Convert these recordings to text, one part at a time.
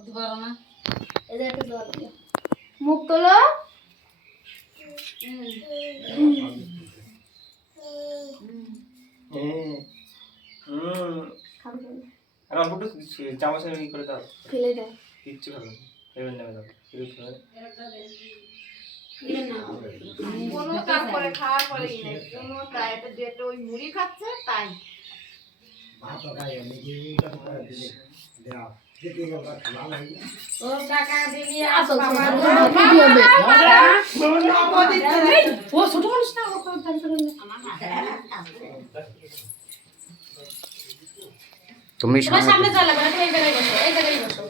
বলতে পারো না এই যে একটা জল দিও মুখ তোলো আর অল্প একটু চামচ ই করে দাও ফেলে দাও কিচ্ছু ভালো না এবার নেমে দাও কোনো কাজ করে খাওয়ার পরে কোনো ডায়েটে যেটা ওই মুড়ি খাচ্ছে তাই ও টাকা দিলি আসো বাবা ও ছোট মানুষ না ও তুমি সামনে চলে মানে তুমি এই জায়গায় বসো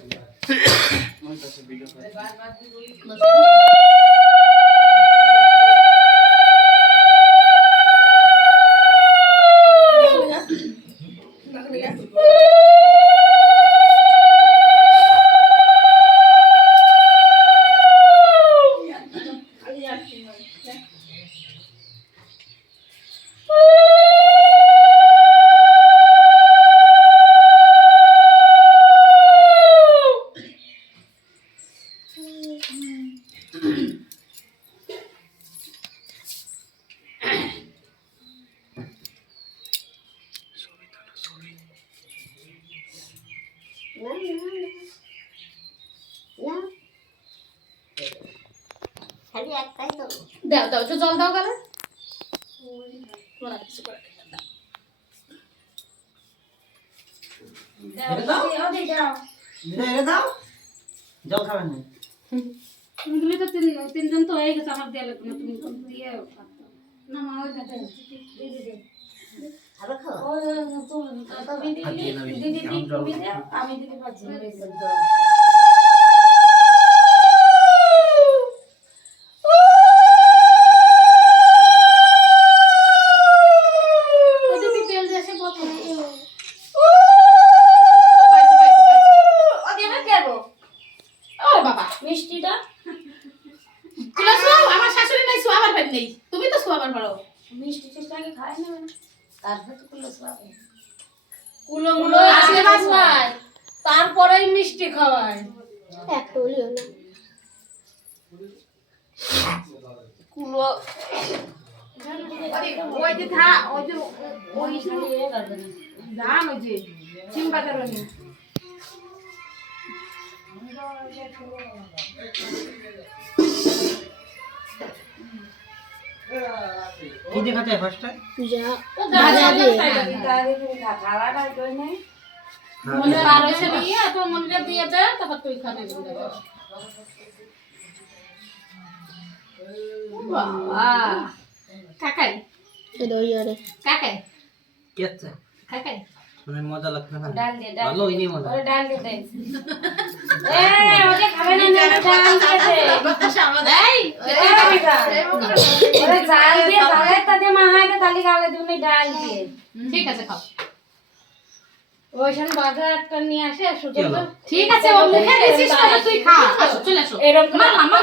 খালি একটাই তো দাও দাও একটু জল দাও গেলে বলা কিছু করে দাও জল খাবেন না তুমি তো তিনজন তো হয়ে গেছে আমার দেয়ালে তুমি দিয়ে না মা ওই কাছে আরো খাও দিদি তুমি দাও আমি দিদি পাচ্ছি মিষ্টিটা কুলা সব আমার শাশুড়ি নাই সোয়াবার ভাই নেই তুমি তো সোয়াবার পারো মিষ্টি চেষ্টা আগে খায় না তারপর তো কুলা সোয়াবে কুলো মুলো আশীর্বাদ হয় তারপরেই মিষ্টি খাওয়ায় একটা হলিও না কুলো ওই যে থা ওই যে ওই ধান ওই যে সিমবাজার ওই কি দেখাতে ফার্স্ট যা ভাজা দিয়ে খাওয়াটা কই নাই মনে পারছে নিয়ে তো মনে দিয়ে দে তারপর তুই খাবে বাবা কাকাই এটা ওই আরে কাকাই কি আছে কাকাই মানে মজা লাগছে না ডাল দে ডাল ভালো হইনি মজা ওরে ডাল দে এ ওকে খাবে না না ডাল দে এই ওরে ডাল দিয়ে খাবে তাতে মাহাকে তালি খাবে তুমি ডাল দিয়ে ঠিক আছে খাও ওইখান বাজারটা নিয়ে আসে সুতো ঠিক আছে ও মুখে দিছিস তুই খা আসো চলে আসো এরকম মামা